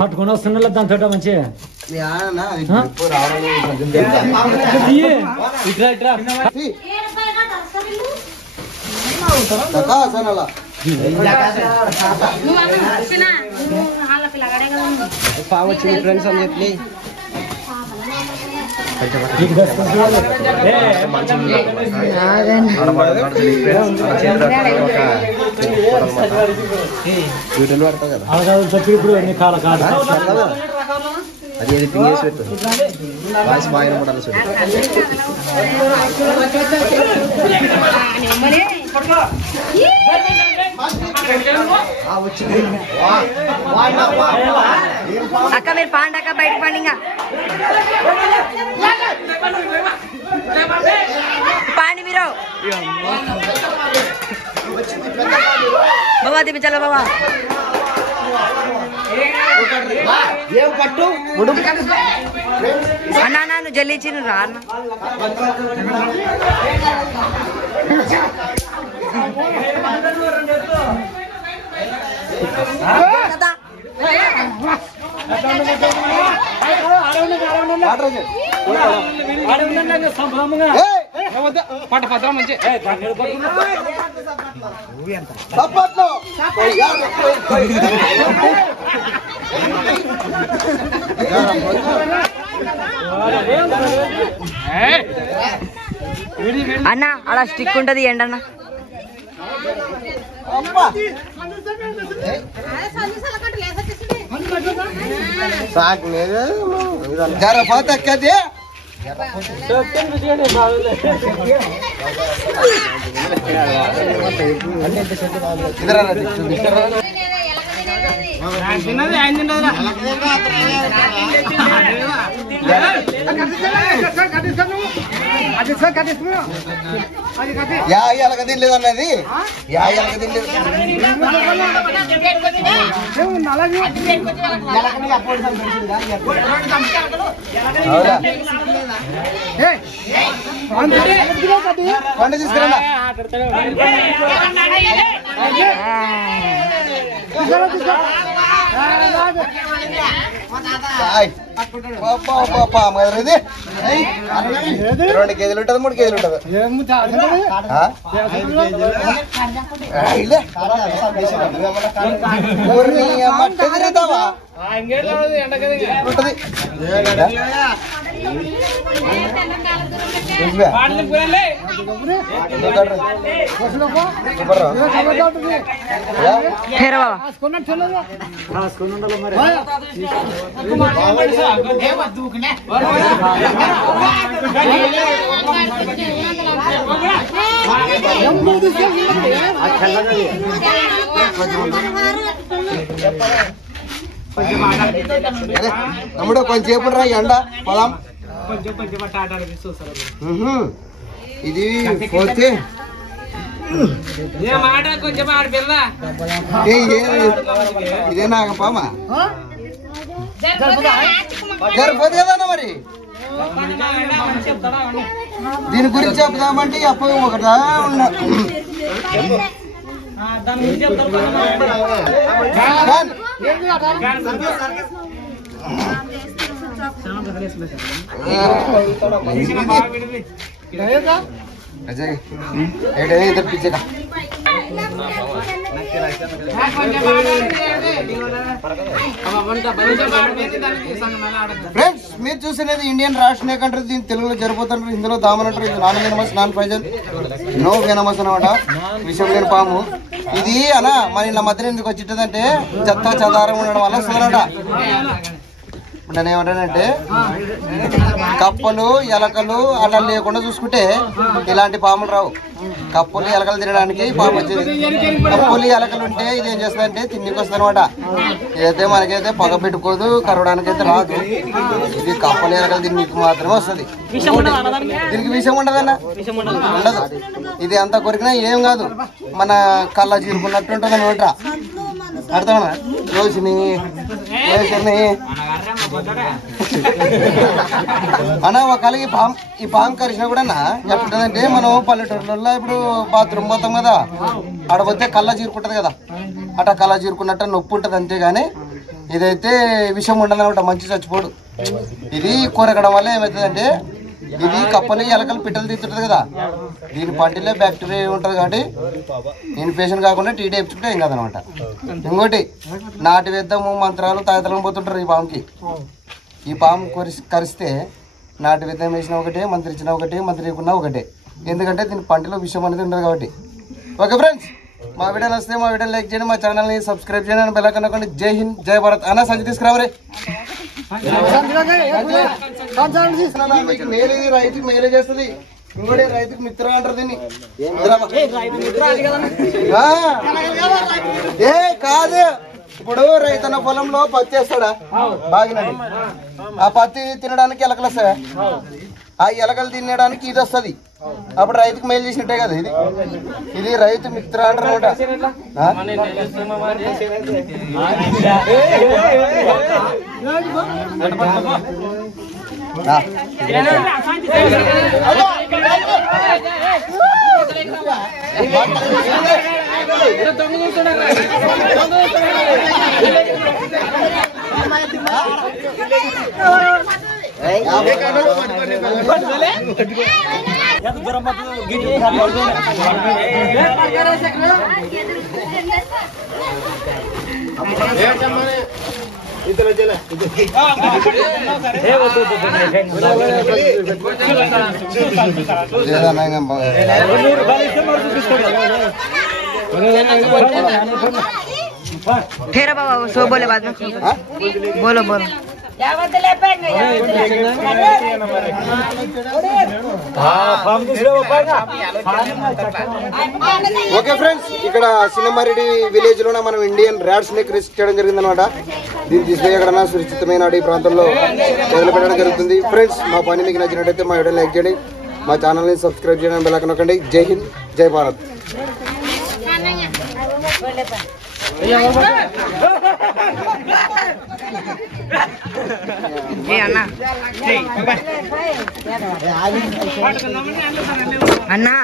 పట్టుకొని వస్తున్నా దాని తోట మంచి పావచ్చి ఫ్రెండ్స్ అని చెప్పి అది ఎడిటింగ్ చేసి పెట్టు వాయిస్ బాగా వినపడాలి చూడు అక్క మీరు పాండి అక్క బయట పండి ఇంకా పాండి మీరు బాబా తిప్పించాల బాబా అన్నా నువ్వు జల్లి ఇచ్చి నువ్వు రా అన్న పంట పత్రం మంచి అన్న అలా స్టిక్ ఉంటది ఏంటన్న సాకు లేదు జరపతక్కది యాగ తినలేదన్నది యాగ తినలేదు పండు తీసుకురా మరిది 2 కేజీలు ఉంటుంది 3 కేజీలు ఉంటుంది మట్టి తిరుగుతావా ఉంటుంది తమ్ముడు కొంచెంసేపు రా ఎండ పొలం ఇది పోతే ఇదే నాగపామా జరిపోతే కదన్నా మరి దీని గురించి చెప్తామంటే అప్పుడు ఒకటా ఉన్నా అజయ్ ఏడైనా ఇద్దరు పిచ్చగా ఫ్రెండ్స్ మీరు చూసినది ఇండియన్ రాష్ స్నేక్ అంటారు. దీన్ని తెలుగులో జరుపుతారు, ఇందులో దామన్ అంటారు. ఇది non venomous, non poison, no venomous అనమాట. విషం లేని పాము ఇది అనా. మన ఇలా మధ్యన ఎందుకు వచ్చిందంటే చెత్త చెదారం ఉండడం వల్ల వస్తుందన్నమాట. అంటే ఏమంటానంటే కప్పలు ఎలకలు అలా లేకుండా చూసుకుంటే ఇలాంటి పాములు రావు. కప్పలు ఎలకలు తినడానికి పాము వచ్చేది. కప్పలు ఎలకలు ఉంటే ఇది ఏం చేస్తుందంటే తిండికి వస్తుంది అనమాట. ఇదైతే మనకైతే పొగ పెట్టుకోదు, కరవడానికి అయితే రాదు. ఇది కప్పలు ఎలకలు తిండికి మాత్రమే వస్తుంది. దీనికి విషం ఉండదన్న, ఉండదు. ఇది అంత కొరికినా ఏం కాదు, మన కళ్ళ చీరుకున్నట్టు ఉంటుంది అనమాట. అర్థమన్నా? రోజుని అన్నా ఒకవేళ ఈ పాము కరిచినా కూడా ఎట్లుంటుందంటే మనం పల్లెటూరులలో ఇప్పుడు బాత్రూమ్ పోతాం కదా, ఆడపోతే కళ్ళ చీరుకుంటది కదా, అట్లా కళ్ళ చీరుకున్నట్టు నొప్పి ఉంటుంది అంతేగాని ఇదైతే విషం ఉండదు అనమాట. మంచి చచ్చిపోడు. ఇది కొరకడం వల్ల ఏమవుతుందంటే ఇది కప్పలు ఎలకలు పిట్టలు తీస్తుంటది కదా, దీని పంటిలో బ్యాక్టీరియా ఉంటుంది కాబట్టి ఇన్ఫెక్షన్ కాకుండా టీటీ వేయించుకుంటే ఏం కాదనమాట. ఇంకోటి నాటి విద్దము మంత్రాలు తాయితలం పోతుంటారు ఈ పాముకి. ఈ పాము కరిస్తే నాటి విద్దం వేసిన ఒకటే, మంత్రించిన ఒకటే, మంత్రికున్నా ఒకటే. ఎందుకంటే దీని పంటిలో విషయం అనేది ఉండదు కాబట్టి. ఓకే ఫ్రెండ్స్, మా వీడియోలు వస్తే మా వీడియో లైక్ చేయండి, మా ఛానల్ని సబ్స్క్రైబ్ చేయండి అని బెల్ కనుక్కోండి. జై హింద్, జై భారత్. అన్న సంచి తీసుకురావరే. మేలు ఇది రైతుకి మేలే చేస్తుంది. ఇంకోటి రైతుకి మిత్ర అంటారు దీన్ని. ఏ కాదు, ఇప్పుడు రైతన్న పొలంలో పత్తి వేస్తాడా బాగినండి, ఆ పత్తి తినడానికి ఎలకలు వస్తాయా? ఆ ఎలకలు తినడానికి ఇది వస్తుంది. అప్పుడు రైతుకు మేలు చేసినట్టే కదా ఇది. ఇది రైతు మిత్ర అంటారు. फिर बाबा सो बोले बाद में बोलो बोलो. ఓకే ఫ్రెండ్స్, ఇక్కడ సినిమారెడ్డి విలేజ్ లోనే మనం ఇండియన్ ర్యాట్ స్నేక్ రిస్క్ చేయడం జరిగింది అనమాట. దీన్ని తీసుకుని ఎక్కడన్నా సురక్షితమైన అడవి ప్రాంతంలో వదిలిపెట్టడం జరుగుతుంది. ఫ్రెండ్స్, మా పని మీకు నచ్చినట్టయితే మా వీడియో లైక్ చేయండి, మా ఛానల్ని సబ్స్క్రైబ్ చేయడం బెల్ ఐకాన్ నొక్కండి. జై హింద్, జై భారత్. అన్నా